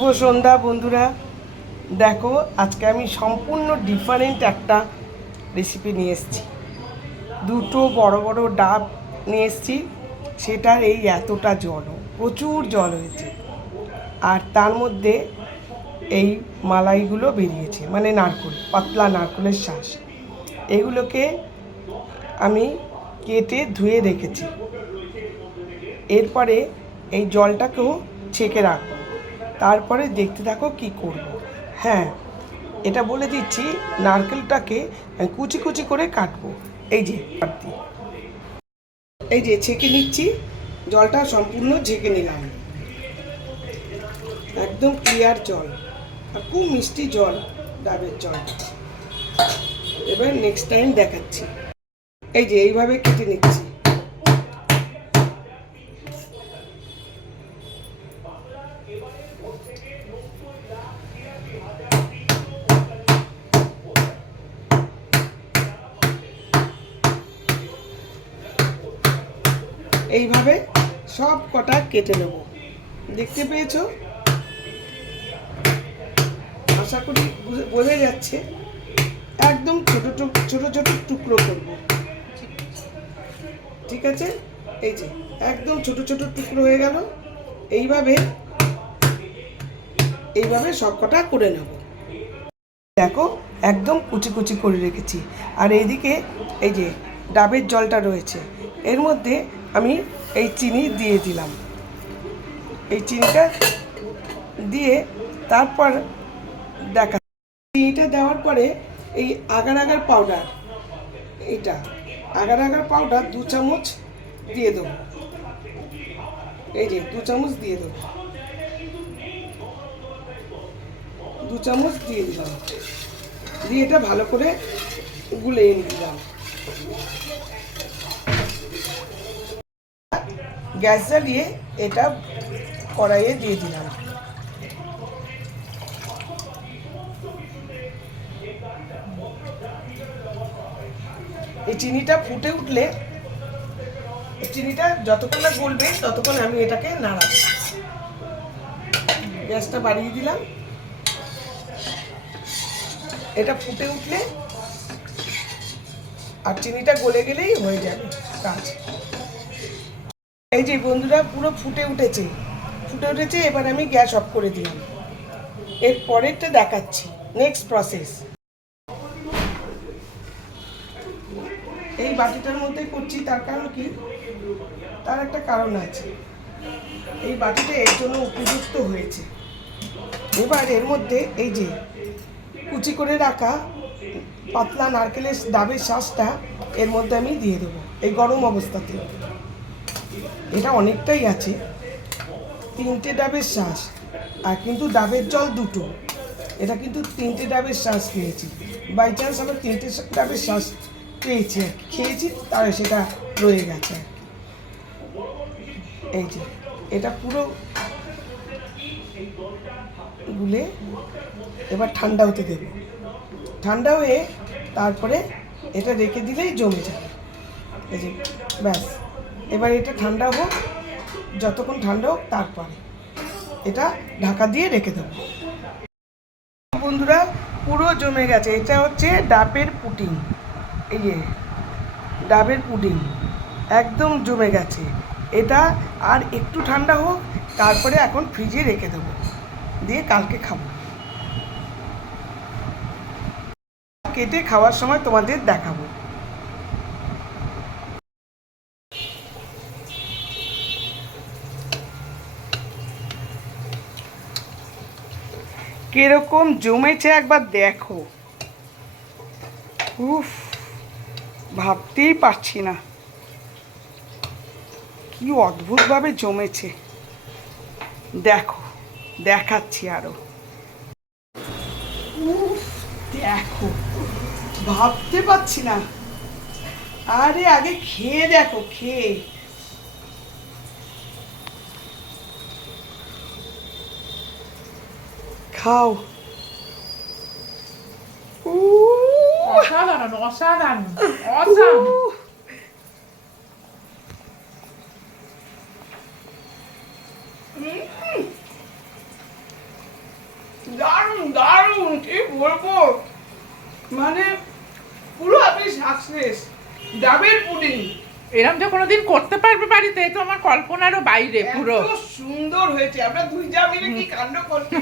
শুভ সন্ধ্যা বন্ধুরা। দেখো, আজকে আমি সম্পূর্ণ ডিফারেন্ট একটা রেসিপি নিয়ে এসেছি। দুটো বড় বড় ডাব নিয়ে এসেছি, সেটার এই এতটা জল, প্রচুর জল হয়েছে, আর তার মধ্যে এই মালাইগুলো বেরিয়েছে, মানে নারকেল, পাতলা নারকেলের শ্বাস। এগুলোকে আমি কেটে ধুয়ে রেখেছি। এরপরে এই জলটাকেও ছেঁকে রাখবো। তারপরে দেখতে থাকো কি করব। হ্যাঁ, এটা বলে দিচ্ছি, নারকেলটাকে কুচি কুচি করে কাটবো। এই যে এই যে ছেঁকে নিচ্ছি, জলটা সম্পূর্ণ ছেঁকে নিলাম, একদম ক্লিয়ার জল, আর খুব মিষ্টি জল, ডাবের জলটা। এবার নেক্সট টাইম দেখাচ্ছি। এই যে এইভাবে কেটে নিচ্ছি। এইভাবে সব কটা কেটে নেব। দেখতে পেয়েছো? আশা করি বোঝা যাচ্ছে। একদম ছোট ছোট ছোট টুকরো করব, ঠিক আছে? এই যে একদম ছোট ছোট টুকরো হয়ে গেল। এইভাবে এইভাবে সব কটা করে নেব। দেখো, একদম কুচি কুচি করে রেখেছি। আর এইদিকে এই যে ডাবের জলটা রয়েছে, এর মধ্যে আমি এই চিনি দিয়ে দিলাম। এই চিনিটা দিয়ে তারপর দেখা, চিনিটা দেওয়ার পরে এই আগার আগার পাউডার, এইটা আগার আগার পাউডার 2 চামচ দিয়ে দেবো। এই যে 2 চামচ দিয়ে দেবো, 2 চামচ দিয়ে দিলাম। দিয়ে এটা ভালো করে গুলিয়ে নিলাম। গ্যাস জ্বালিয়ে এটা কড়াইয়ে দিয়ে দিলাম। এই চিনিটা ফুটে উঠলে, চিনিটা যতক্ষণ না গলবে ততক্ষণ আমি এটাকে নাড়াবো। গ্যাসটা বাড়িয়ে দিলাম। এটা ফুটে উঠলে আর চিনিটা গলে গেলেই হয়ে যাবে কাজ। এই যে বন্ধুরা, পুরো ফুটে উঠেছে, এবার আমি গ্যাস অফ করে দিলাম। এর পরেরটা দেখাচ্ছি, নেক্সট প্রসেস। এই বাটিটার মধ্যে করছি, তার কারণ কি? তার একটা কারণ আছে। এই বাটিটা এর জন্য উপযুক্ত হয়েছে। এবার এর মধ্যে এই যে কুচি করে রাখা পাতলা নারকেলের ডাবের শ্বাসটা এর মধ্যে আমি দিয়ে দেবো, এই গরম অবস্থাতে। এটা অনেকটাই আছে, 3টে ডাবের শ্বাস, আর কিন্তু ডাবের জল 2টো। এটা কিন্তু 3টে ডাবের শ্বাস খেয়েছি। বাই চান্স আমার 3টে ডাবের শ্বাস পেয়েছি আর কি, খেয়েছি, তার সেটা রয়ে গেছে আর কি। এই যে এটা পুরো গুলে এবার ঠান্ডা হতে দেবে। ঠান্ডা হয়ে তারপরে এটা রেখে দিলেই জমে যাবে। এই যে ব্যাস, এবার এটা ঠান্ডা হোক, যতক্ষণ ঠান্ডা হোক, তারপরে এটা ঢাকা দিয়ে রেখে দেবো। বন্ধুরা, পুরো জমে গেছে। এটা হচ্ছে ডাবের পুডিং। এই যে ডাবের পুডিং একদম জমে গেছে। এটা আর একটু ঠান্ডা হোক, তারপরে এখন ফ্রিজে রেখে দেবো, দিয়ে কালকে খাবো। কেটে খাওয়ার সময় তোমাদের দেখাবো। কিরকম জমেছে একবার দেখো। উফ, ভাবতেই পারছি না কি অদ্ভুতভাবে জমেছে। দেখো, দেখাচ্ছি আরো। উফ, দেখো, ভাবতে পারছি না। আরে আগে খেয়ে দেখো, খেয়ে। খাও। অসাধারণ, অসাধারণ, অসাধারণ। দারুণ দারুণ কি বলবো, মানে পুরো আপনি সাকসেস। ডাবের পুডিং এরম যে কোনোদিন করতে পারবে বাড়িতে, এ তো আমার কল্পনারও বাইরে পুরো। এত সুন্দর হয়েছে, আমরা দুই যা মিলে কি কাণ্ড করছি।